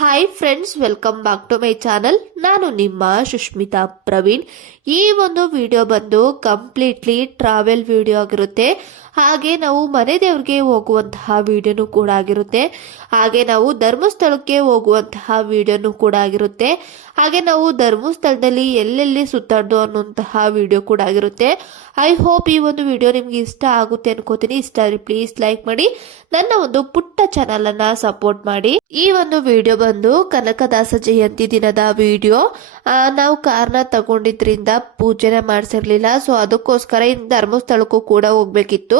Hi friends welcome back to my channel ನಾನು ನಿಮ್ಮ ಸುಷ್ಮಿತಾ ಪ್ರವೀಣ್. ಈ ಒಂದು ವಿಡಿಯೋ ಬಂದು ಕಂಪ್ಲೀಟ್ಲಿ ಟ್ರಾವೆಲ್ ವಿಡಿಯೋ ಆಗಿರುತ್ತೆ. ಹಾಗೆ ನಾವು ಮನೆ ದೇವ್ರಿಗೆ ಹೋಗುವಂತಹ ವಿಡಿಯೋನು ಕೂಡ ಆಗಿರುತ್ತೆ. ಹಾಗೆ ನಾವು ಧರ್ಮಸ್ಥಳಕ್ಕೆ ಹೋಗುವಂತಹ ವಿಡಿಯೋನು ಕೂಡ ಆಗಿರುತ್ತೆ. ಹಾಗೆ ನಾವು ಧರ್ಮಸ್ಥಳದಲ್ಲಿ ಎಲ್ಲೆಲ್ಲಿ ಸುತ್ತಾಡ್ದು ಅನ್ನುವಂತಹ ವಿಡಿಯೋ ಕೂಡ ಆಗಿರುತ್ತೆ. ಐ ಹೋಪ್ ಈ ಒಂದು ವಿಡಿಯೋ ನಿಮ್ಗೆ ಇಷ್ಟ ಆಗುತ್ತೆ ಅನ್ಕೋತೀನಿ. ಇಷ್ಟ ಆದರೆ ಪ್ಲೀಸ್ ಲೈಕ್ ಮಾಡಿ. ನನ್ನ ಒಂದು ಪುಟ್ಟ ಚಾನಲ್ ಅನ್ನ ಸಪೋರ್ಟ್ ಮಾಡಿ. ಈ ಒಂದು ವಿಡಿಯೋ ಬಂದು ಕನಕದಾಸ ಜಯಂತಿ ದಿನದ ವಿಡಿಯೋ. ನಾವು ಕಾರ್ನ ತಗೊಂಡಿದ್ರಿಂದ ಪೂಜೆನ ಮಾಡಿಸಿರ್ಲಿಲ್ಲ. ಸೊ ಅದಕ್ಕೋಸ್ಕರ ಇನ್ನು ಧರ್ಮಸ್ಥಳಕ್ಕೂ ಕೂಡ ಹೋಗ್ಬೇಕಿತ್ತು.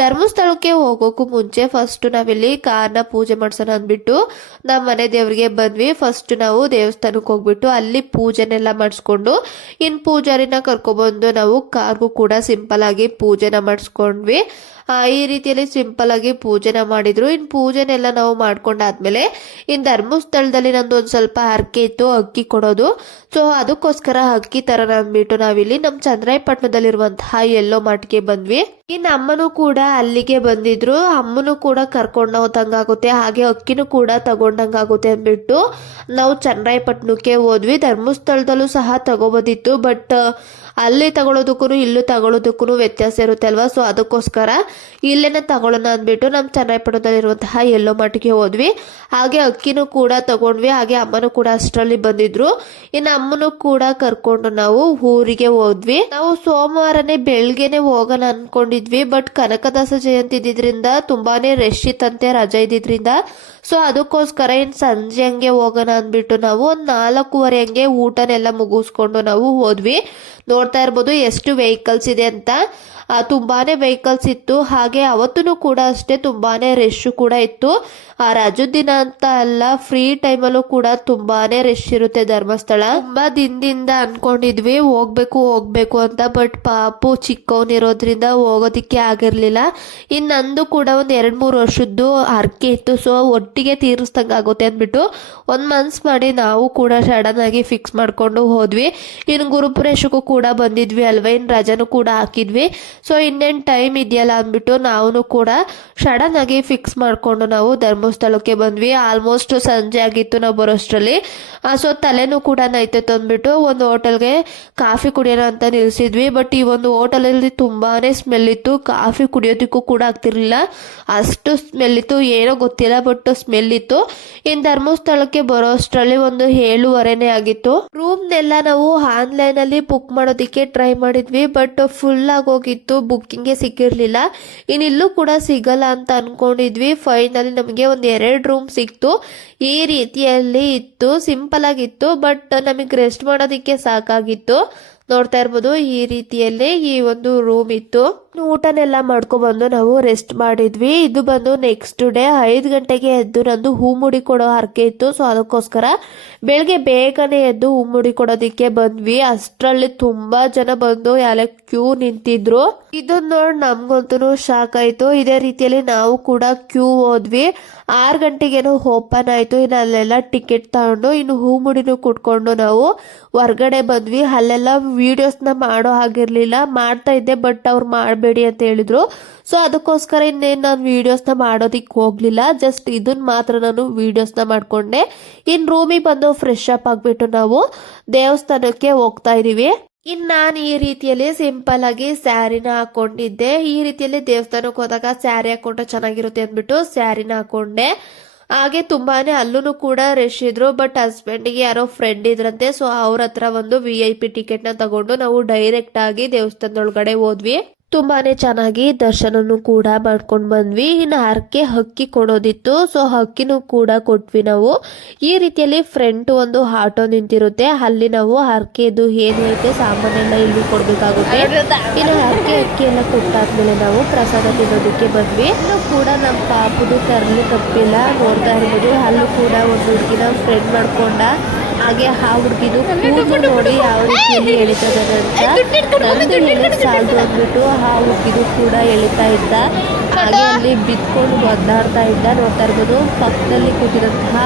ಧರ್ಮಸ್ಥಳಕ್ಕೆ ಹೋಗೋಕ್ಕೂ ಮುಂಚೆ ಫಸ್ಟ್ ನಾವಿಲ್ಲಿ ಕಾರ್ನ ಪೂಜೆ ಮಾಡ್ಸೋಣ ಅಂದ್ಬಿಟ್ಟು ನಮ್ಮ ಮನೆ ದೇವರಿಗೆ ಬಂದ್ವಿ. ಫಸ್ಟ್ ನಾವು ದೇವಸ್ಥಾನಕ್ಕೆ ಹೋಗ್ಬಿಟ್ಟು ಅಲ್ಲಿ ಪೂಜೆನೆಲ್ಲ ಮಾಡಿಸ್ಕೊಂಡು ಇನ್ನು ಪೂಜಾರಿನ ಕರ್ಕೊಬಂದು ನಾವು ಕಾರ್ಗೂ ಕೂಡ ಸಿಂಪಲ್ ಆಗಿ ಪೂಜೆನ ಮಾಡಿಸ್ಕೊಂಡ್ವಿ. ಈ ರೀತಿಯಲ್ಲಿ ಸಿಂಪಲ್ ಆಗಿ ಪೂಜೆನ ಮಾಡಿದ್ರು. ಇನ್ನು ಪೂಜೆನೆಲ್ಲ ನಾವು ಮಾಡ್ಕೊಂಡಾದ್ಮೇಲೆ ಇನ್ನು ಧರ್ಮಸ್ಥಳದಲ್ಲಿ ನಂದು ಒಂದು ಸ್ವಲ್ಪ ಹರಕೆ ಇತ್ತು, ಅಕ್ಕಿ ಕೊಡೋದು. ಸೊ ಅದಕ್ಕೋಸ್ಕರ ಅಕ್ಕಿ ತರೋಣ ಅಂದ್ಬಿಟ್ಟು ನಾವಿಲ್ಲಿ ನಮ್ಮ ಚಂದ್ರಾಯಪಟ್ಟಣದಲ್ಲಿರುವಂತಹ ಎಲ್ಲೋ ಮಾಟಿಗೆ ಬಂದ್ವಿ. ಇನ್ನು ಅಮ್ಮನೂ ಕೂಡ ಅಲ್ಲಿಗೆ ಬಂದಿದ್ರು. ಅಮ್ಮನೂ ಕೂಡ ಕರ್ಕೊಂಡು ಹೋದಂಗಾಗುತ್ತೆ ಹಾಗೆ ಅಕ್ಕಿನೂ ಕೂಡ ತಗೊಂಡಂಗಾಗುತ್ತೆ ಅಂದ್ಬಿಟ್ಟು ನಾವು ಚನ್ನರಾಯಪಟ್ಟಣಕ್ಕೆ ಹೋದ್ವಿ. ಧರ್ಮಸ್ಥಳದಲ್ಲೂ ಸಹ ತಗೋಬೋದಿತ್ತು ಬಟ್ ಅಲ್ಲಿ ತಗೊಳೋದಕ್ಕೂ ಇಲ್ಲೂ ತಗೊಳೋದಕ್ಕೂ ವ್ಯತ್ಯಾಸ ಇರುತ್ತೆ ಅಲ್ವಾ? ಸೊ ಅದಕ್ಕೋಸ್ಕರ ಇಲ್ಲೇನೆ ತಗೊಳ್ಳೋಣ ಅಂದ್ಬಿಟ್ಟು ನಮ್ಮ ಚನ್ನರಾಯಪಟ್ಟಣದಲ್ಲಿರುವಂತಹ ಎಲ್ಲೋ ಮಟ್ಟಿಗೆ ಹೋದ್ವಿ. ಹಾಗೆ ಅಕ್ಕಿನೂ ಕೂಡ ತಗೊಂಡ್ವಿ, ಹಾಗೆ ಅಮ್ಮನೂ ಕೂಡ ಅಷ್ಟರಲ್ಲಿ ಬಂದಿದ್ರು. ಇನ್ನು ಅಮ್ಮನೂ ಕೂಡ ಕರ್ಕೊಂಡು ನಾವು ಊರಿಗೆ ಹೋದ್ವಿ. ನಾವು ಸೋಮವಾರನೇ ಬೆಳಗ್ಗೆನೆ ಹೋಗೋಣ ಅನ್ಕೊಂಡಿದ್ವಿ ಬಟ್ ಕನಕದಾಸ ಜಯಂತಿ ಇದ್ದಿದ್ರಿಂದ ತುಂಬಾನೇ ರಶ್ ಇತ್ತಂತೆ ರಜೆ ಇದ್ದಿದ್ರಿಂದ. ಸೊ ಅದಕ್ಕೋಸ್ಕರ ಇನ್ನು ಸಂಜೆ ಹಂಗೆ ಹೋಗೋಣ ಅಂದ್ಬಿಟ್ಟು ನಾವು ಒಂದು ನಾಲ್ಕೂವರೆ ಹಂಗೆ ಊಟನೆಲ್ಲ ಮುಗಿಸ್ಕೊಂಡು ನಾವು ಹೋದ್ವಿ. ನೋಡ್ತಾ ಇರ್ಬೋದು ಎಷ್ಟು ವೆಹಿಕಲ್ಸ್ ಇದೆ ಅಂತ. ಆ, ತುಂಬಾನೇ ವೆಹಿಕಲ್ಸ್ ಇತ್ತು. ಹಾಗೆ ಅವತ್ತೂ ಕೂಡ ಅಷ್ಟೇ ತುಂಬಾನೇ ರಶ್ ಕೂಡ ಇತ್ತು. ಆ ರಜದ ದಿನ ಅಂತ ಅಲ್ಲ ಫ್ರೀ ಟೈಮಲ್ಲೂ ಕೂಡ ತುಂಬಾನೇ ರಶ್ ಇರುತ್ತೆ ಧರ್ಮಸ್ಥಳ. ತುಂಬಾ ದಿನದಿಂದ ಅನ್ಕೊಂಡಿದ್ವಿ ಹೋಗ್ಬೇಕು ಹೋಗ್ಬೇಕು ಅಂತ ಬಟ್ ಪಾಪು ಚಿಕ್ಕವನಿರೋದ್ರಿಂದ ಹೋಗೋದಿಕ್ಕೆ ಆಗಿರ್ಲಿಲ್ಲ. ಇನ್ನು ನಂದು ಕೂಡ ಒಂದು ಎರಡು ಮೂರು ವರ್ಷದ್ದು ಹರಕೆ ಇತ್ತು ಸೊ ಒಟ್ಟಿಗೆ ತೀರಿಸ್ದಂಗೆ ಆಗುತ್ತೆ ಅಂದ್ಬಿಟ್ಟು ಒಂದು ಮಂತ್ಸ್ ಮಾಡಿ ನಾವು ಕೂಡ ಸಡನ್ ಆಗಿ ಫಿಕ್ಸ್ ಮಾಡ್ಕೊಂಡು ಹೋದ್ವಿ. ಇನ್ನು ಗುರುಪುರೇಶಕ್ಕೂ ಕೂಡ ಬಂದಿದ್ವಿ ಅಲ್ವಾ ಇನ್ನು ರಜಾನು ಕೂಡ ಹಾಕಿದ್ವಿ. ಸೊ ಇನ್ನೇನು ಟೈಮ್ ಇದೆಯಲ್ಲ ಅಂದ್ಬಿಟ್ಟು ನಾವು ಕೂಡ ಸಡನ್ ಆಗಿ ಫಿಕ್ಸ್ ಮಾಡಿಕೊಂಡು ನಾವು ಧರ್ಮಸ್ಥಳಕ್ಕೆ ಬಂದ್ವಿ. ಆಲ್ಮೋಸ್ಟ್ ಸಂಜೆ ಆಗಿತ್ತು ನಾವು ಬರೋಷ್ಟರಲ್ಲಿ. ಸೊ ತಲೆನೂ ಕೂಡ ನೈತೈತೆ ಅಂದ್ಬಿಟ್ಟು ಒಂದು ಹೋಟೆಲ್ಗೆ ಕಾಫಿ ಕುಡಿಯೋಣ ಅಂತ ನಿಲ್ಲಿಸಿದ್ವಿ ಬಟ್ ಈ ಒಂದು ಹೋಟೆಲಲ್ಲಿ ತುಂಬಾ ಸ್ಮೆಲ್ ಇತ್ತು. ಕಾಫಿ ಕುಡಿಯೋದಕ್ಕೂ ಕೂಡ ಆಗ್ತಿರ್ಲಿಲ್ಲ. ಅಷ್ಟು ಸ್ಮೆಲ್ ಇತ್ತು. ಏನೋ ಗೊತ್ತಿಲ್ಲ ಬಟ್ ಸ್ಮೆಲ್ ಇತ್ತು. ಇನ್ನು ಧರ್ಮಸ್ಥಳಕ್ಕೆ ಬರೋಷ್ಟರಲ್ಲಿ ಒಂದು ಏಳುವರೆನೇ ಆಗಿತ್ತು. ರೂಮ್ನೆಲ್ಲ ನಾವು ಆನ್ಲೈನ್ ಅಲ್ಲಿ ಬುಕ್ ಮಾಡೋದಕ್ಕೆ ಟ್ರೈ ಮಾಡಿದ್ವಿ. ಬಟ್ ಫುಲ್ ಆಗೋಗಿತ್ತು ಬುಕ್ಕಿಂಗ್ಗೆ ಸಿಕ್ಕಿರ್ಲಿಲ್ಲ. ಇನ್ನಿಲ್ಲೂ ಕೂಡ ಸಿಗಲ್ಲ ಅಂತ ಅನ್ಕೊಂಡಿದ್ವಿ. ಫೈನಲಿ ನಮಗೆ ಒಂದು ಎರಡು ರೂಮ್ ಸಿಕ್ತು. ಈ ರೀತಿಯಲ್ಲಿ ಇತ್ತು ಸಿಂಪಲ್ ಆಗಿತ್ತು ಬಟ್ ನಮಗೆ ರೆಸ್ಟ್ ಮಾಡೋದಕ್ಕೆ ಸಾಕಾಗಿತ್ತು. ನೋಡ್ತಾ ಇರ್ಬೋದು ಈ ರೀತಿಯಲ್ಲೇ ಈ ಒಂದು ರೂಮ್ ಇತ್ತು. ಊಟನೆಲ್ಲ ಮಾಡ್ಕೊಬಂದು ನಾವು ರೆಸ್ಟ್ ಮಾಡಿದ್ವಿ. ಇದು ಬಂದು ನೆಕ್ಸ್ಟ್ ಡೇ ಐದು ಗಂಟೆಗೆ ಎದ್ದು ನಂದು ಹೂ ಮುಡಿ ಕೊಡೋ ಹರಕೆ ಇತ್ತು. ಸೊ ಅದಕ್ಕೋಸ್ಕರ ಬೆಳಗ್ಗೆ ಬೇಗನೆ ಎದ್ದು ಹೂ ಮುಡಿ ಕೊಡೋದಿಕ್ಕೆ ಬಂದ್ವಿ. ಅಷ್ಟರಲ್ಲಿ ತುಂಬಾ ಜನ ಬಂದು ಎಲ್ಲ ಕ್ಯೂ ನಿಂತಿದ್ರು. ಇದನ್ನ ನೋಡಿ ನಮ್ಗಂತೂ ಶಾಕ್ ಆಯ್ತು. ಇದೇ ರೀತಿಯಲ್ಲಿ ನಾವು ಕೂಡ ಕ್ಯೂ ಹೋದ್ವಿ. ಆರು ಗಂಟೆಗೇನೋ ಓಪನ್ ಆಯಿತು, ಇನ್ನು ಅಲ್ಲೆಲ್ಲ ಟಿಕೆಟ್ ತಗೊಂಡು, ಇನ್ನು ಹೂ ಮುಡಿನೂ ಕುಟ್ಕೊಂಡು ನಾವು ಹೊರ್ಗಡೆ ಬಂದ್ವಿ. ಅಲ್ಲೆಲ್ಲ ವೀಡಿಯೋಸ್ನ ಮಾಡೋ ಹಾಗಿರಲಿಲ್ಲ. ಮಾಡ್ತಾ ಇದ್ದೆ ಬಟ್ ಅವ್ರು ಮಾಡಬೇಡಿ ಅಂತ ಹೇಳಿದರು. ಸೊ ಅದಕ್ಕೋಸ್ಕರ ಇನ್ನೇನು ನಾನು ವೀಡಿಯೋಸ್ನ ಮಾಡೋದಿಕ್ಕೆ ಹೋಗಲಿಲ್ಲ. ಜಸ್ಟ್ ಇದನ್ನ ಮಾತ್ರ ನಾನು ವೀಡಿಯೋಸ್ನ ಮಾಡಿಕೊಂಡೆ. ಇನ್ನು ರೂಮಿಗೆ ಬಂದು ಫ್ರೆಶ್ ಅಪ್ ಆಗಿಬಿಟ್ಟು ನಾವು ದೇವಸ್ಥಾನಕ್ಕೆ ಹೋಗ್ತಾ ಇದೀವಿ. ಇನ್ನು ನಾನು ಈ ರೀತಿಯಲ್ಲಿ ಸಿಂಪಲ್ ಆಗಿ ಸ್ಯಾರಿನ ಹಾಕೊಂಡಿದ್ದೆ. ಈ ರೀತಿಯಲ್ಲಿ ದೇವಸ್ಥಾನಕ್ಕೆ ಹೋದಾಗ ಸ್ಯಾರಿ ಹಾಕೊಂಡ್ರೆ ಚೆನ್ನಾಗಿರುತ್ತೆ ಅಂದ್ಬಿಟ್ಟು ಸ್ಯಾರಿನ ಹಾಕೊಂಡೆ. ಹಾಗೆ ತುಂಬಾನೇ ಅಲ್ಲೂ ಕೂಡ ರಶ್ ಇದ್ರು ಬಟ್ ಹಸ್ಬೆಂಡಿಗೆ ಯಾರೋ ಫ್ರೆಂಡ್ ಇದ್ರಂತೆ ಸೊ ಅವ್ರ ಹತ್ರ ಒಂದು ವಿ ಐ ಪಿ ಟಿಕೆಟ್ನ ತಗೊಂಡು ನಾವು ಡೈರೆಕ್ಟ್ ಆಗಿ ದೇವಸ್ಥಾನದೊಳಗಡೆ ಹೋದ್ವಿ. ತುಂಬಾನೇ ಚೆನ್ನಾಗಿ ದರ್ಶನನು ಕೂಡ ಮಾಡ್ಕೊಂಡು ಬಂದ್ವಿ. ಇನ್ನು ಹರಕೆ ಹಕ್ಕಿ ಕೊಡೋದಿತ್ತು. ಸೊ ಹಕ್ಕಿನೂ ಕೂಡ ಕೊಟ್ವಿ ನಾವು. ಈ ರೀತಿಯಲ್ಲಿ ಫ್ರಂಟ್ ಒಂದು ಆಟೋ ನಿಂತಿರುತ್ತೆ. ಅಲ್ಲಿ ನಾವು ಹರಕೆದು ಏನು ಐತೆ ಸಾಮಾನೆಲ್ಲ ಇಲ್ಲಿ ಕೊಡ್ಬೇಕಾಗುತ್ತೆ. ಇನ್ನು ಹರಕೆ ಅಕ್ಕಿ ಎಲ್ಲ ಕೊಟ್ಟಾದ್ಮೇಲೆ ನಾವು ಪ್ರಸಾದ ತಿನ್ನೋದಕ್ಕೆ ಬಂದ್ವಿ. ಇನ್ನು ಕೂಡ ನಮ್ಮ ಪಾಪದು ತರಲು ತಪ್ಪಿಲ್ಲ. ನೋಡ್ತಾ ಇರ್ಬೋದು. ಅಲ್ಲೂ ಕೂಡ ಒಂದು ಹುಡುಗಿನ ಫ್ರೆಂಡ್ ಮಾಡ್ಕೊಂಡ ಹಾಗೆ ಆ ಹುಡುಗಿದು ಕೂದಲು ನೋಡಿ ಯಾವ ರೀತಿಯಲ್ಲಿ ಎಳಿತದೆ ಅಂತ ನಂದು ಎಳೆ ಸಾಲದು ಅಂದ್ಬಿಟ್ಟು ಆ ಹುಡುಗಿದು ಕೂಡ ಎಳಿತಾ ಇದ್ದ. ಹಾಗೆ ಅಲ್ಲಿ ಬಿದ್ಕೊಂಡು ಒದ್ದಾಡ್ತಾ ಇದ್ದ. ನೋಡ್ತಾ ಇರ್ಬೋದು ಪಕ್ಕದಲ್ಲಿ ಕೂತಿದಂತಹ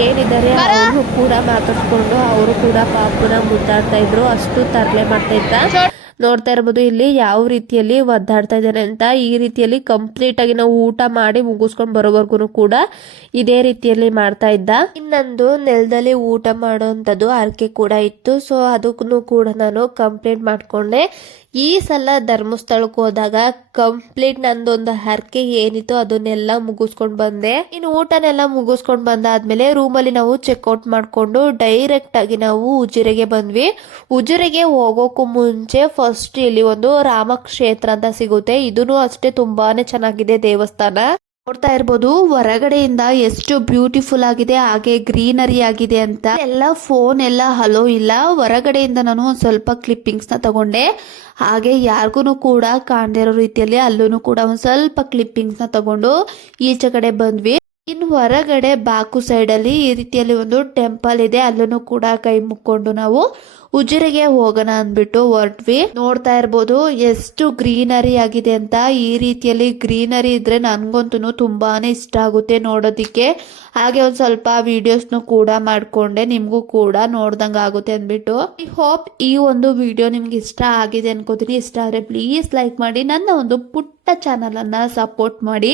ಏನಿದ್ದಾರೆ ಅವರು ಕೂಡ ಮಾತಾಡ್ಕೊಂಡು ಅವರು ಕೂಡ ಪಾಪನ ಮುದ್ದಾಡ್ತಾ ಇದ್ರು. ಅಷ್ಟು ತರಲೆ ಮಾಡ್ತಾ ಇದ್ದ. ನೋಡ್ತಾ ಇರ್ಬೋದು, ಇಲ್ಲಿ ಯಾವ ರೀತಿಯಲ್ಲಿ ಒದ್ದಾಡ್ತಾ ಇದ್ದಾರೆ ಅಂತ. ಈ ರೀತಿಯಲ್ಲಿ ಕಂಪ್ಲೀಟ್ ಆಗಿ ನಾವು ಊಟ ಮಾಡಿ ಮುಗಿಸ್ಕೊಂಡು ಬರೋವರೆಗೂ ಕೂಡ ಇದೇ ರೀತಿಯಲ್ಲಿ ಮಾಡ್ತಾ ಇದ್ದ. ಇನ್ನೊಂದು ನೆಲದಲ್ಲಿ ಊಟ ಮಾಡುವಂಥದ್ದು ಅರ್ಕೆ ಕೂಡ ಇತ್ತು. ಸೊ ಅದಕ್ಕೂ ಕೂಡ ನಾನು ಕಂಪ್ಲೇಂಟ್ ಮಾಡ್ಕೊಂಡೆ. ಈ ಸಲ ಧರ್ಮಸ್ಥಳಕ್ಕೆ ಹೋದಾಗ ಕಂಪ್ಲೀಟ್ ನಂದೊಂದು ಹರಕೆ ಏನಿತ್ತು ಅದನ್ನೆಲ್ಲ ಮುಗಿಸ್ಕೊಂಡು ಬಂದೆ. ಇನ್ನು ಊಟನೆಲ್ಲ ಮುಗಿಸ್ಕೊಂಡು ಬಂದಾದ್ಮೇಲೆ ರೂಮಲ್ಲಿ ನಾವು ಚೆಕ್ಔಟ್ ಮಾಡಿಕೊಂಡು ಡೈರೆಕ್ಟ್ ಆಗಿ ನಾವು ಉಜಿರೆಗೆ ಬಂದ್ವಿ. ಉಜಿರೆಗೆ ಹೋಗೋಕ್ಕೂ ಮುಂಚೆ ಫಸ್ಟ್ ಇಲ್ಲಿ ಒಂದು ರಾಮಕ್ಷೇತ್ರ ಅಂತ ಸಿಗುತ್ತೆ. ಇದೂ ಅಷ್ಟೇ ತುಂಬಾನೇ ಚೆನ್ನಾಗಿದೆ ದೇವಸ್ಥಾನ. ನೋಡ್ತಾ ಇರ್ಬೋದು, ಹೊರಗಡೆಯಿಂದ ಎಷ್ಟು ಬ್ಯೂಟಿಫುಲ್ ಆಗಿದೆ, ಹಾಗೆ ಗ್ರೀನರಿ ಆಗಿದೆ ಅಂತ. ಎಲ್ಲ ಫೋನ್ ಎಲ್ಲ ಹಲೋ ಇಲ್ಲ. ಹೊರಗಡೆಯಿಂದ ನಾನು ಒಂದು ಸ್ವಲ್ಪ ಕ್ಲಿಪ್ಪಿಂಗ್ಸ್ನ ತಗೊಂಡೆ. ಹಾಗೆ ಯಾರಿಗೂ ಕೂಡ ಕಾಣದೇ ಇರೋ ರೀತಿಯಲ್ಲಿ ಅಲ್ಲೂ ಕೂಡ ಒಂದು ಸ್ವಲ್ಪ ಕ್ಲಿಪ್ಪಿಂಗ್ಸ್ನ ತಗೊಂಡು ಈಚೆ ಕಡೆ ಬಂದ್ವಿ. ಇನ್ನು ಹೊರಗಡೆ ಬಾಕು ಸೈಡ್ ಅಲ್ಲಿ ಈ ರೀತಿಯಲ್ಲಿ ಒಂದು ಟೆಂಪಲ್ ಇದೆ. ಅಲ್ಲೂ ಕೂಡ ಕೈ ಮುಕ್ಕೊಂಡು ನಾವು ಉಜಿರೆಗೆ ಹೋಗೋಣ ಅಂದ್ಬಿಟ್ಟು ಹೊರಟ್ವಿ. ನೋಡ್ತಾ ಇರ್ಬೋದು ಎಷ್ಟು ಗ್ರೀನರಿ ಆಗಿದೆ ಅಂತ. ಈ ರೀತಿಯಲ್ಲಿ ಗ್ರೀನರಿ ಇದ್ರೆ ನನ್ಗಂತೂ ತುಂಬಾನೇ ಇಷ್ಟ ಆಗುತ್ತೆ ನೋಡೋದಿಕ್ಕೆ. ಹಾಗೆ ಒಂದು ಸ್ವಲ್ಪ ವಿಡಿಯೋಸ್ನು ಕೂಡ ಮಾಡ್ಕೊಂಡೆ. ನಿಮಗೂ ಕೂಡ ನೋಡ್ದಂಗ ಆಗುತ್ತೆ ಅಂದ್ಬಿಟ್ಟು. ಐ ಹೋಪ್ ಈ ಒಂದು ವಿಡಿಯೋ ನಿಮ್ಗೆ ಇಷ್ಟ ಆಗಿದೆ ಅನ್ಕೋತೀನಿ. ಇಷ್ಟ ಆದ್ರೆ ಪ್ಲೀಸ್ ಲೈಕ್ ಮಾಡಿ. ನನ್ನ ಒಂದು ಪುಟ್ಟ ಚಾನಲ್ ಅನ್ನ ಸಪೋರ್ಟ್ ಮಾಡಿ.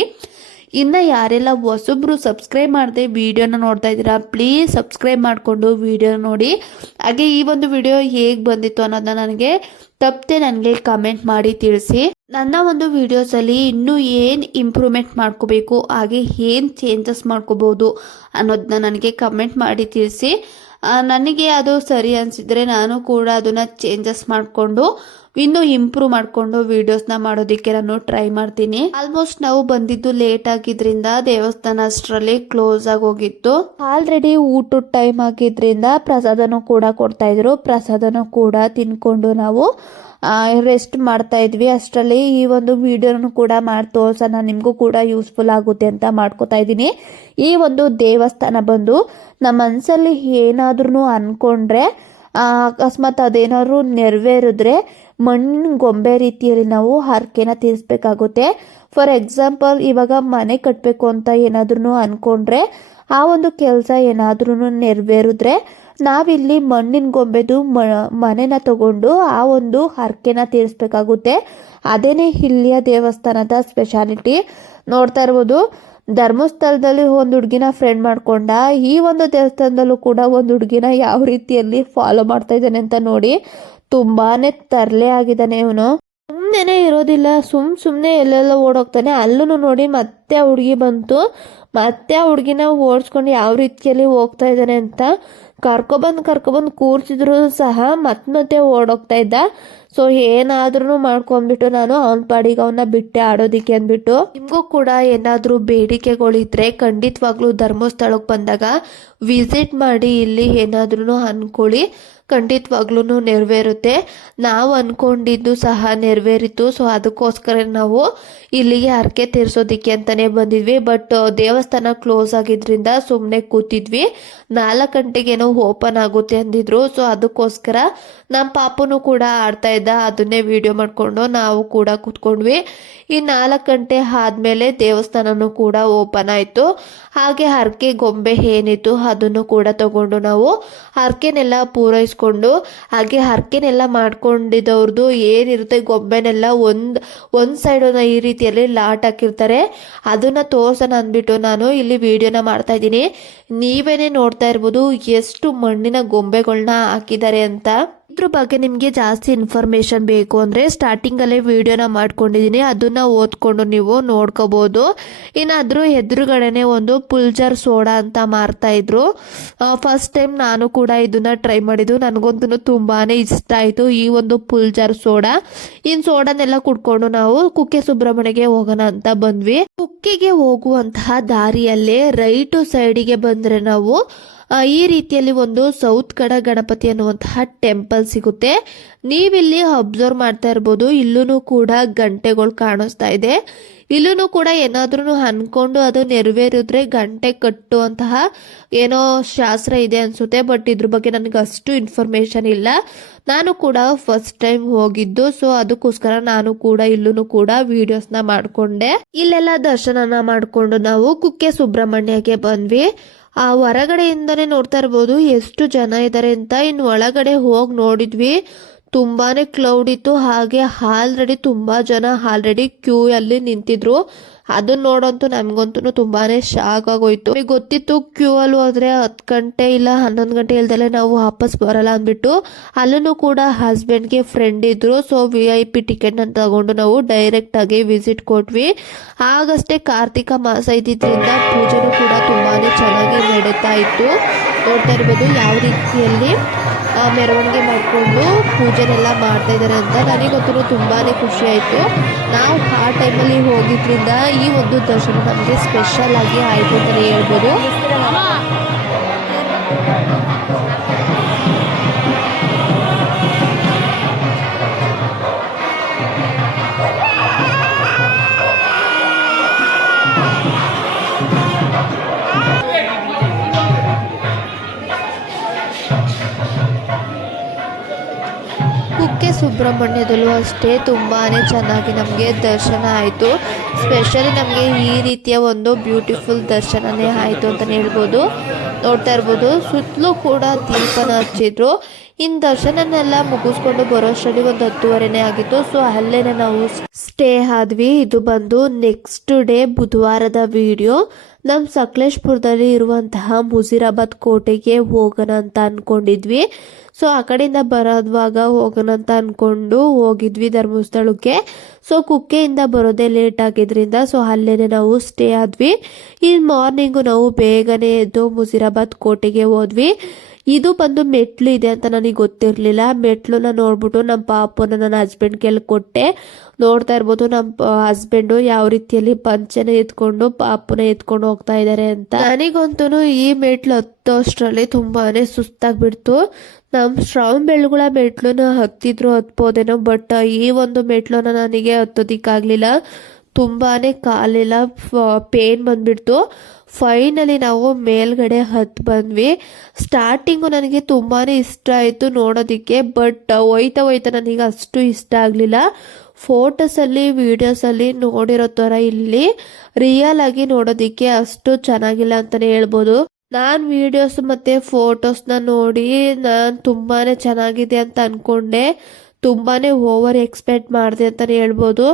ಇನ್ನು ಯಾರೆಲ್ಲ ಹೊಸಬ್ರು ಸಬ್ಸ್ಕ್ರೈಬ್ ಮಾಡದೆ ವೀಡಿಯೋನ ನೋಡ್ತಾ ಇದ್ದೀರಾ ಪ್ಲೀಸ್ ಸಬ್ಸ್ಕ್ರೈಬ್ ಮಾಡಿಕೊಂಡು ವಿಡಿಯೋ ನೋಡಿ. ಹಾಗೆ ಈ ಒಂದು ವಿಡಿಯೋ ಹೇಗೆ ಬಂದಿತ್ತು ಅನ್ನೋದನ್ನ ನನಗೆ ತಪ್ಪದೆ ನನಗೆ ಕಮೆಂಟ್ ಮಾಡಿ ತಿಳಿಸಿ. ನನ್ನ ಒಂದು ವಿಡಿಯೋಸಲ್ಲಿ ಇನ್ನೂ ಏನು ಇಂಪ್ರೂವ್ಮೆಂಟ್ ಮಾಡ್ಕೋಬೇಕು, ಹಾಗೆ ಏನು ಚೇಂಜಸ್ ಮಾಡ್ಕೋಬೋದು ಅನ್ನೋದನ್ನ ನನಗೆ ಕಮೆಂಟ್ ಮಾಡಿ ತಿಳಿಸಿ. ನನಗೆ ಅದು ಸರಿ ಅನಿಸಿದ್ರೆ ನಾನು ಕೂಡ ಅದನ್ನು ಚೇಂಜಸ್ ಮಾಡಿಕೊಂಡು, ಇನ್ನೂ ಇಂಪ್ರೂವ್ ಮಾಡಿಕೊಂಡು ವೀಡಿಯೋಸ್ನ ಮಾಡೋದಕ್ಕೆ ನಾನು ಟ್ರೈ ಮಾಡ್ತೀನಿ. ಆಲ್ಮೋಸ್ಟ್ ನಾವು ಬಂದಿದ್ದು ಲೇಟ್ ಆಗಿದ್ರಿಂದ ದೇವಸ್ಥಾನ ಅಷ್ಟರಲ್ಲಿ ಕ್ಲೋಸ್ ಆಗಿ ಹೋಗಿತ್ತು. ಆಲ್ರೆಡಿ ಊಟದ ಟೈಮ್ ಆಗಿದ್ರಿಂದ ಪ್ರಸಾದನೂ ಕೂಡ ಕೊಡ್ತಾ ಇದ್ರು. ಪ್ರಸಾದನೂ ಕೂಡ ತಿನ್ಕೊಂಡು ನಾವು ರೆಸ್ಟ್ ಮಾಡ್ತಾ ಇದ್ವಿ. ಅಷ್ಟರಲ್ಲಿ ಈ ಒಂದು ವಿಡಿಯೋನು ಕೂಡ ಮಾಡಿ ತೋರ್ಸೋಣ. ನಿಮಗೂ ಕೂಡ ಯೂಸ್ಫುಲ್ ಆಗುತ್ತೆ ಅಂತ ಮಾಡ್ಕೋತಾ ಇದ್ದೀನಿ. ಈ ಒಂದು ದೇವಸ್ಥಾನ ಬಂದು ನಮ್ಮ ಮನಸ್ಸಲ್ಲಿ ಏನಾದ್ರೂ ಅನ್ಕೊಂಡ್ರೆ ಆ, ಅಕಸ್ಮಾತ್ ಅದೇನಾದ್ರು ನೆರವೇರಿದ್ರೆ ಮಣ್ಣಿನ ಗೊಂಬೆ ರೀತಿಯಲ್ಲಿ ನಾವು ಹರಕೆನ ತೀರಿಸ್ಬೇಕಾಗುತ್ತೆ. ಫಾರ್ ಎಕ್ಸಾಂಪಲ್ ಇವಾಗ ಮನೆ ಕಟ್ಟಬೇಕು ಅಂತ ಏನಾದ್ರೂ ಅನ್ಕೊಂಡ್ರೆ ಆ ಒಂದು ಕೆಲಸ ಏನಾದ್ರೂ ನೆರವೇರಿದ್ರೆ ನಾವಿಲ್ಲಿ ಮಣ್ಣಿನ ಗೊಂಬೆದು ಮನೆನ ತಗೊಂಡು ಆ ಒಂದು ಹರಕೆನ ತೀರಿಸ್ಬೇಕಾಗುತ್ತೆ. ಅದೇನೇ ಇಲ್ಲಿಯ ದೇವಸ್ಥಾನದ ಸ್ಪೆಷಾಲಿಟಿ ನೋಡ್ತಾ ಇರ್ಬೋದು. ಧರ್ಮಸ್ಥಳದಲ್ಲಿ ಒಂದು ಹುಡುಗಿನ ಫ್ರೆಂಡ್ ಮಾಡ್ಕೊಂಡ ಈ ಒಂದು ದೇವಸ್ಥಾನದಲ್ಲೂ ಕೂಡ ಒಂದು ಹುಡುಗಿನ ಯಾವ ರೀತಿಯಲ್ಲಿ ಫಾಲೋ ಮಾಡ್ತಾ ಇದ್ದಾನೆ ಅಂತ ನೋಡಿ ತುಂಬಾನೇ ತರಲೆ ಆಗಿದ್ದಾನೆ ಇವನು. ಸುಮ್ಮನೆ ಇರೋದಿಲ್ಲ, ಸುಮ್ ಸುಮ್ಮನೆ ಎಲ್ಲೆಲ್ಲ ಓಡೋಗ್ತಾನೆ. ಅಲ್ಲೂ ನೋಡಿ ಮತ್ತೆ ಹುಡುಗಿ ಬಂತು. ಮತ್ತೆ ಆ ಹುಡುಗಿನ ಓಡಿಸ್ಕೊಂಡು ಯಾವ ರೀತಿಯಲ್ಲಿ ಹೋಗ್ತಾ ಇದ್ದಾನೆ ಅಂತ ಕರ್ಕೊಬಂದು ಕರ್ಕೊಬಂದು ಕೂರ್ಸಿದ್ರು ಸಹ ಮತ್ತೆ ಮತ್ತೆ ಓಡೋಗ್ತಾ ಇದ್ದ. ಸೊ ಏನಾದ್ರೂ ಮಾಡ್ಕೊಂಡ್ಬಿಟ್ಟು ನಾನು ಅವನ ಪಾಡಿಗೆ ಅವನ್ನ ಬಿಟ್ಟೆ ಆಡೋದಿಕ್ಕೆ ಅಂದ್ಬಿಟ್ಟು. ನಿಮಗೂ ಕೂಡ ಏನಾದರೂ ಬೇಡಿಕೆಗಳಿದ್ರೆ ಖಂಡಿತವಾಗ್ಲೂ ಧರ್ಮಸ್ಥಳಕ್ಕೆ ಬಂದಾಗ ವಿಸಿಟ್ ಮಾಡಿ ಇಲ್ಲಿ ಏನಾದ್ರೂ ಅನ್ಕೊಳ್ಳಿ. ಖಂಡಿತವಾಗ್ಲೂ ನೆರವೇರುತ್ತೆ. ನಾವು ಅನ್ಕೊಂಡಿದ್ದು ಸಹ ನೆರವೇರಿತು. ಸೊ ಅದಕ್ಕೋಸ್ಕರ ನಾವು ಇಲ್ಲಿಗೆ ಹರಕೆ ತೀರ್ಸೋದಿಕ್ಕೆ ಅಂತಲೇ ಬಂದಿದ್ವಿ. ಬಟ್ ದೇವಸ್ಥಾನ ಕ್ಲೋಸ್ ಆಗಿದ್ರಿಂದ ಸುಮ್ಮನೆ ಕೂತಿದ್ವಿ. ನಾಲ್ಕು ಗಂಟೆಗೇನೋ ಓಪನ್ ಆಗುತ್ತೆ ಅಂದಿದ್ರು. ಸೊ ಅದಕ್ಕೋಸ್ಕರ ನಮ್ಮ ಪಾಪನು ಕೂಡ ಆಡ್ತಾ ಇದ್ದ. ಅದನ್ನೇ ವಿಡಿಯೋ ಮಾಡಿಕೊಂಡು ನಾವು ಕೂಡ ಕೂತ್ಕೊಂಡ್ವಿ. ಈ ನಾಲ್ಕು ಗಂಟೆ ಆದ್ಮೇಲೆ ದೇವಸ್ಥಾನನೂ ಕೂಡ ಓಪನ್ ಆಯಿತು. ಹಾಗೆ ಹರಕೆ ಗೊಂಬೆ ಏನಿತ್ತು ಅದನ್ನು ಕೂಡ ತಗೊಂಡು ನಾವು ಹರಕೆನೆಲ್ಲ ಪೂರೈಸ್ಕೊಂಡು, ಹಾಗೆ ಹರಕೆನೆಲ್ಲ ಮಾಡ್ಕೊಂಡಿದ್ದವ್ರದ್ದು ಏನಿರುತ್ತೆ, ಗೊಂಬೆನೆಲ್ಲ ಒಂದು ಒಂದು ಸೈಡನ್ನ ಈ ರೀತಿಯಲ್ಲಿ ಲಾಟ್ ಹಾಕಿರ್ತಾರೆ. ಅದನ್ನು ತೋರ್ಸೋಣ ಅಂದ್ಬಿಟ್ಟು ನಾನು ಇಲ್ಲಿ ವಿಡಿಯೋನ ಮಾಡ್ತಾ ಇದ್ದೀನಿ. ನೀವೇನೇ ನೋಡ್ತಾ ಇರ್ಬೋದು ಎಷ್ಟು ಮಣ್ಣಿನ ಗೊಂಬೆಗಳನ್ನ ಹಾಕಿದ್ದಾರೆ ಅಂತ. ಇದ್ರ ಬಗ್ಗೆ ನಿಮಗೆ ಜಾಸ್ತಿ ಇನ್ಫಾರ್ಮೇಶನ್ ಬೇಕು ಅಂದರೆ ಸ್ಟಾರ್ಟಿಂಗಲ್ಲೇ ವಿಡಿಯೋನ ಮಾಡ್ಕೊಂಡಿದ್ದೀನಿ ಅದನ್ನ ಓದ್ಕೊಂಡು ನೀವು ನೋಡ್ಕೋಬೋದು. ಏನಾದರೂ ಎದುರುಗಡೆನೆ ಒಂದು ಪುಲ್ಜರ್ ಸೋಡಾ ಅಂತ ಮಾರ್ತಾ ಇದ್ರು. ಫಸ್ಟ್ ಟೈಮ್ ನಾನು ಕೂಡ ಇದನ್ನ ಟ್ರೈ ಮಾಡಿದ್ದು. ನನಗಂತೂ ತುಂಬಾನೇ ಇಷ್ಟ ಆಯಿತು ಈ ಒಂದು ಪುಲ್ಜರ್ ಸೋಡಾ ಇನ್ನು ಸೋಡಾನೆಲ್ಲ ಕುಡ್ಕೊಂಡು ನಾವು ಕುಕ್ಕೆ ಸುಬ್ರಹ್ಮಣ್ಯಗೆ ಹೋಗೋಣ ಅಂತ ಬಂದ್ವಿ. ಕುಕ್ಕೆಗೆ ಹೋಗುವಂತಹ ದಾರಿಯಲ್ಲೇ ರೈಟು ಸೈಡಿಗೆ ಬಂದ್ರೆ ನಾವು ಈ ರೀತಿಯಲ್ಲಿ ಒಂದು ಸೌತ್ ಕಡ ಗಣಪತಿ ಅನ್ನುವಂತಹ ಟೆಂಪಲ್ ಸಿಗುತ್ತೆ. ನೀವಿಲ್ಲಿ ಅಬ್ಸರ್ವ್ ಮಾಡ್ತಾ ಇರ್ಬೋದು ಇಲ್ಲೂ ಕೂಡ ಗಂಟೆಗಳು ಕಾಣಿಸ್ತಾ ಇದೆ. ಇಲ್ಲೂ ಕೂಡ ಏನಾದ್ರೂ ಅನ್ಕೊಂಡು ಅದು ನೆರವೇರಿದ್ರೆ ಗಂಟೆ ಕಟ್ಟುವಂತಹ ಏನೋ ಶಾಸ್ತ್ರ ಇದೆ ಅನ್ಸುತ್ತೆ, ಬಟ್ ಇದ್ರ ಬಗ್ಗೆ ನನಗೆ ಅಷ್ಟು ಇನ್ಫಾರ್ಮೇಶನ್ ಇಲ್ಲ. ನಾನು ಕೂಡ ಫಸ್ಟ್ ಟೈಮ್ ಹೋಗಿದ್ದು ಸೊ ಅದಕ್ಕೋಸ್ಕರ ನಾನು ಕೂಡ ಇಲ್ಲೂ ಕೂಡ ವಿಡಿಯೋಸ್ನ ಮಾಡ್ಕೊಂಡೆ. ಇಲ್ಲೆಲ್ಲ ದರ್ಶನನ ಮಾಡಿಕೊಂಡು ನಾವು ಕುಕ್ಕೆ ಸುಬ್ರಹ್ಮಣ್ಯಕ್ಕೆ ಬಂದ್ವಿ. ಆ ಹೊರಗಡೆಯಿಂದನೇ ನೋಡ್ತಾ ಇರ್ಬೋದು ಎಷ್ಟು ಜನ ಇದ್ದಾರೆ ಅಂತ. ಇನ್ನು ಒಳಗಡೆ ಹೋಗಿ ನೋಡಿದ್ವಿ. ತುಂಬಾನೇ ಕ್ಲೌಡ್ ಇತ್ತು. ಹಾಗೆ ಆಲ್ರೆಡಿ ತುಂಬಾ ಜನ ಆಲ್ರೆಡಿ ಕ್ಯೂ ಅಲ್ಲಿ ನಿಂತಿದ್ರು. ಅದನ್ನ ನೋಡಂತೂ ನಮ್ಗಂತೂ ತುಂಬಾನೇ ಶಾಕ್ ಆಗೋಯ್ತು. ಗೊತ್ತಿತ್ತು ಕ್ಯೂ ಅಲ್ಲಿ ಹೋದ್ರೆ ಹತ್ತು ಗಂಟೆ ಇಲ್ಲ ಹನ್ನೊಂದು ಗಂಟೆ ಇಲ್ದಲೆ ನಾವು ವಾಪಸ್ ಬರಲ್ಲ ಅಂದ್ಬಿಟ್ಟು ಅಲ್ಲೂ ಕೂಡ ಹಸ್ಬೆಂಡ್ಗೆ ಫ್ರೆಂಡ್ ಇದ್ರು. So V I P ticket ಅಂತ ತಗೊಂಡು ನಾವು ಡೈರೆಕ್ಟ್ ಆಗಿ ವಿಸಿಟ್ ಕೊಟ್ವಿ. ಆಗಷ್ಟೇ ಕಾರ್ತಿಕ ಮಾಸ ಇದ್ದಿದ್ರಿಂದ ಪೂಜೆನೂ ಕೂಡ ತುಂಬಾನೇ ಚೆನ್ನಾಗಿ ನಡೀತಾ ಇತ್ತು. ನೋಡ್ತಾ ಇರ್ಬೋದು ಯಾವ ರೀತಿಯಲ್ಲಿ ಮೆರವಣಿಗೆ ಮಾಡಿಕೊಂಡು ಪೂಜೆನೆಲ್ಲ ಮಾಡ್ತಾ ಇದ್ದಾರೆ ಅಂತ ನನಗಂತೂ ತುಂಬಾ ಖುಷಿ ಆಯಿತು. ನಾವು ಆ ಟೈಮಲ್ಲಿ ಹೋಗಿದ್ರಿಂದ ಈ ಒಂದು ದರ್ಶನ ನಮಗೆ ಸ್ಪೆಷಲ್ ಆಗಿ ಆಯಿತು ಅಂತಲೇ ಹೇಳ್ಬೋದು. ಕುಕ್ಕೆ ಸುಬ್ರಹ್ಮಣ್ಯದಲ್ಲೂ ಅಷ್ಟೇ ತುಂಬಾ ಚೆನ್ನಾಗಿ ನಮಗೆ ದರ್ಶನ ಆಯಿತು. ಸ್ಪೆಷಲಿ ನಮಗೆ ಈ ರೀತಿಯ ಒಂದು ಬ್ಯೂಟಿಫುಲ್ ದರ್ಶನವೇ ಆಯಿತು ಅಂತಲೇ ಹೇಳ್ಬೋದು. ನೋಡ್ತಾ ಇರ್ಬೋದು, ಸುತ್ತಲೂ ಕೂಡ ದೀಪನ ಹಚ್ಚಿದ್ರು. ಇನ್ನು ದರ್ಶನನೆಲ್ಲ ಮುಗಿಸ್ಕೊಂಡು ಬರೋಷ್ಟರಲ್ಲಿ ಒಂದು ಹತ್ತುವರೆನೇ ಆಗಿತ್ತು. ಸೊ ಅಲ್ಲೇನೆ ನಾವು ಸ್ಟೇ ಆದ್ವಿ. ಇದು ಬಂದು ನೆಕ್ಸ್ಟ್ ಡೇ ಬುಧವಾರದ ವಿಡಿಯೋ ನಮ್ಮ ಸಕಲೇಶ್ಪುರದಲ್ಲಿ ಇರುವಂತಹ ಮುಜೀರಾಬಾದ್ ಕೋಟೆಗೆ ಹೋಗೋಣ ಅಂತ ಅನ್ಕೊಂಡಿದ್ವಿ. ಸೊ ಆ ಕಡೆಯಿಂದ ಬರೋದ್ವಾಗ ಹೋಗೋಣ ಅಂತ ಅನ್ಕೊಂಡು ಹೋಗಿದ್ವಿ ಧರ್ಮಸ್ಥಳಕ್ಕೆ. ಸೊ ಕುಕ್ಕೆಯಿಂದ ಬರೋದೇ ಲೇಟ್ ಆಗಿದ್ರಿಂದ ಸೊ ಅಲ್ಲೇನೆ ನಾವು ಸ್ಟೇ ಆದ್ವಿ. ಇನ್ ಮಾರ್ನಿಂಗು ನಾವು ಬೇಗನೆ ಎದ್ದು ಮುಜೀರಾಬಾದ್ ಕೋಟೆಗೆ ಹೋದ್ವಿ. ಇದು ಬಂದು ಮೆಟ್ಲು ಇದೆ ಅಂತ ನನಗೆ ಗೊತ್ತಿರಲಿಲ್ಲ. ಮೆಟ್ಲನ್ನ ನೋಡ್ಬಿಟ್ಟು ನಮ್ಮ ಪಾಪನ ನನ್ನ ಹಸ್ಬೆಂಡ್ ಕೈಲಿ ಕೊಟ್ಟೆ ನೋಡ್ತಾ ಇರ್ಬೋದು ನಮ್ಮ ಹಸ್ಬೆಂಡು ಯಾವ ರೀತಿಯಲ್ಲಿ ಪಂಚನ ಎತ್ಕೊಂಡು ಪಾಪನ ಎತ್ಕೊಂಡು ಹೋಗ್ತಾ ಇದ್ದಾರೆ ಅಂತ. ನನಗಂತೂ ಈ ಮೆಟ್ಲು ಹತ್ತೋಷ್ಟರಲ್ಲಿ ತುಂಬಾನೇ ಸುಸ್ತಾಗ್ಬಿಡ್ತು. ನಮ್ಮ ಶ್ರವಣ ಬೆಳಗುಳ ಮೆಟ್ಲನ್ನ ಹತ್ತಿದ್ರು ಹತ್ಬೋದೇನೋ ಬಟ್ ಈ ಒಂದು ಮೆಟ್ಲನ್ನ ನನಗೆ ಹತ್ತೋದಿಕ್ಕಾಗ್ಲಿಲ್ಲ. ತುಂಬಾನೇ ಕಾಲೆಲ್ಲ ಪೇನ್ ಬಂದ್ಬಿಡ್ತು. ಫೈನಲಿ ನಾವು ಮೇಲ್ಗಡೆ ಹತ್ತು ಬಂದ್ವಿ. ಸ್ಟಾರ್ಟಿಂಗು ನನಗೆ ತುಂಬಾ ಇಷ್ಟ ಆಯಿತು ನೋಡೋದಕ್ಕೆ ಬಟ್ ಹೋಯ್ತಾ ಹೋಯ್ತಾ ನನಗೆ ಅಷ್ಟು ಇಷ್ಟ ಆಗಲಿಲ್ಲ. ಫೋಟೋಸಲ್ಲಿ ವೀಡಿಯೋಸಲ್ಲಿ ನೋಡಿರೋ ಥರ ಇಲ್ಲಿ ರಿಯಲ್ ಆಗಿ ನೋಡೋದಕ್ಕೆ ಅಷ್ಟು ಚೆನ್ನಾಗಿಲ್ಲ ಅಂತಲೇ ಹೇಳ್ಬೋದು. ನಾನು ವಿಡಿಯೋಸ್ ಮತ್ತು ಫೋಟೋಸ್ನ ನೋಡಿ ನಾನು ತುಂಬಾ ಚೆನ್ನಾಗಿದೆ ಅಂತ ಅಂದ್ಕೊಂಡೆ ತುಂಬಾ ಓವರ್ ಎಕ್ಸ್ಪೆಕ್ಟ್ ಮಾಡಿದೆ ಅಂತಲೇ ಹೇಳ್ಬೋದು.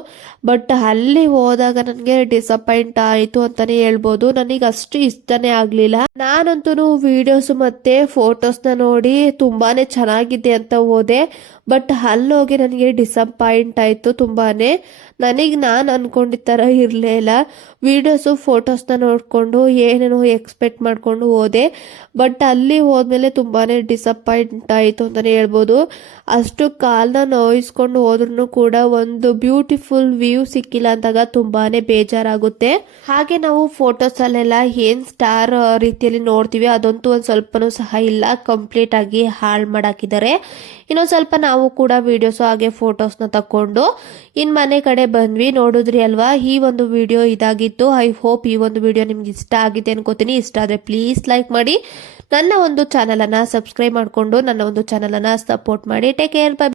ಬಟ್ ಅಲ್ಲಿ ಹೋದಾಗ ನನಗೆ ಡಿಸಪಾಯಿಂಟ್ ಆಯಿತು ಅಂತಲೇ ಹೇಳ್ಬೋದು. ನನಗೆ ಅಷ್ಟು ಇಷ್ಟನೇ ಆಗಲಿಲ್ಲ. ನಾನಂತೂ ವಿಡಿಯೋಸ್ ಮತ್ತು ಫೋಟೋಸ್ನ ನೋಡಿ ತುಂಬಾ ಚೆನ್ನಾಗಿದೆ ಅಂತ ಹೋದೆ. ಬಟ್ ಅಲ್ಲಿ ಹೋಗಿ ನನಗೆ ಡಿಸಪಾಯಿಂಟ್ ಆಯಿತು ತುಂಬಾ ನನಗೆ ನಾನು ಅಂದ್ಕೊಂಡಿದ್ದ ಥರ ಇರಲೇ ಇಲ್ಲ. ವೀಡಿಯೋಸು ಫೋಟೋಸ್ನ ನೋಡಿಕೊಂಡು ಏನೇನೋ ಎಕ್ಸ್ಪೆಕ್ಟ್ ಮಾಡಿಕೊಂಡು ಹೋದೆ. ಬಟ್ ಅಲ್ಲಿ ಹೋದ್ಮೇಲೆ ತುಂಬಾ ಡಿಸಪಾಯಿಂಟ್ ಆಯಿತು ಅಂತಲೇ ಹೇಳ್ಬೋದು. ಅಷ್ಟು ಕಾಲನ್ನ ನೋಯಿಸ್ಕೊಂಡು ಹೋದ್ರೂ ಕೂಡ ಒಂದು ಬ್ಯೂಟಿಫುಲ್ ವ್ಯೂ ಸಿಕ್ಕಿಲ್ಲ ಅಂದಾಗ ತುಂಬಾನೇ ಬೇಜಾರಾಗುತ್ತೆ. ಹಾಗೆ ನಾವು ಫೋಟೋಸ್ ಅಲ್ಲೆಲ್ಲ ಏನ್ ಸ್ಟಾರ್ ರೀತಿಯಲ್ಲಿ ನೋಡ್ತೀವಿ ಅದಂತೂ ಒಂದ್ ಸ್ವಲ್ಪನೂ ಸಹ ಇಲ್ಲ ಕಂಪ್ಲೀಟ್ ಆಗಿ ಹಾಳು ಮಾಡಾಕಿದ್ದಾರೆ. ಇನ್ನೊಂದು ಸ್ವಲ್ಪ ನಾವು ಕೂಡ ವಿಡಿಯೋಸ್ ಹಾಗೆ ಫೋಟೋಸ್ನ ತಕೊಂಡು ಇನ್ ಮನೆ ಕಡೆ ಬಂದ್ವಿ. ನೋಡಿದ್ರಿ ಅಲ್ವಾ, ಈ ಒಂದು ವಿಡಿಯೋ ಇದಾಗಿತ್ತು. ಐ ಹೋಪ್ ಈ ಒಂದು ವಿಡಿಯೋ ನಿಮ್ಗೆ ಇಷ್ಟ ಆಗಿದೆ ಅನ್ಕೋತೀನಿ. ಇಷ್ಟ ಆದರೆ ಪ್ಲೀಸ್ ಲೈಕ್ ಮಾಡಿ. ನನ್ನ ಒಂದು ಚಾನಲನ್ನು ಸಬ್ಸ್ಕ್ರೈಬ್ ಮಾಡಿಕೊಂಡು ನನ್ನ ಒಂದು ಚಾನಲನ್ನು ಸಪೋರ್ಟ್ ಮಾಡಿ. Take care bye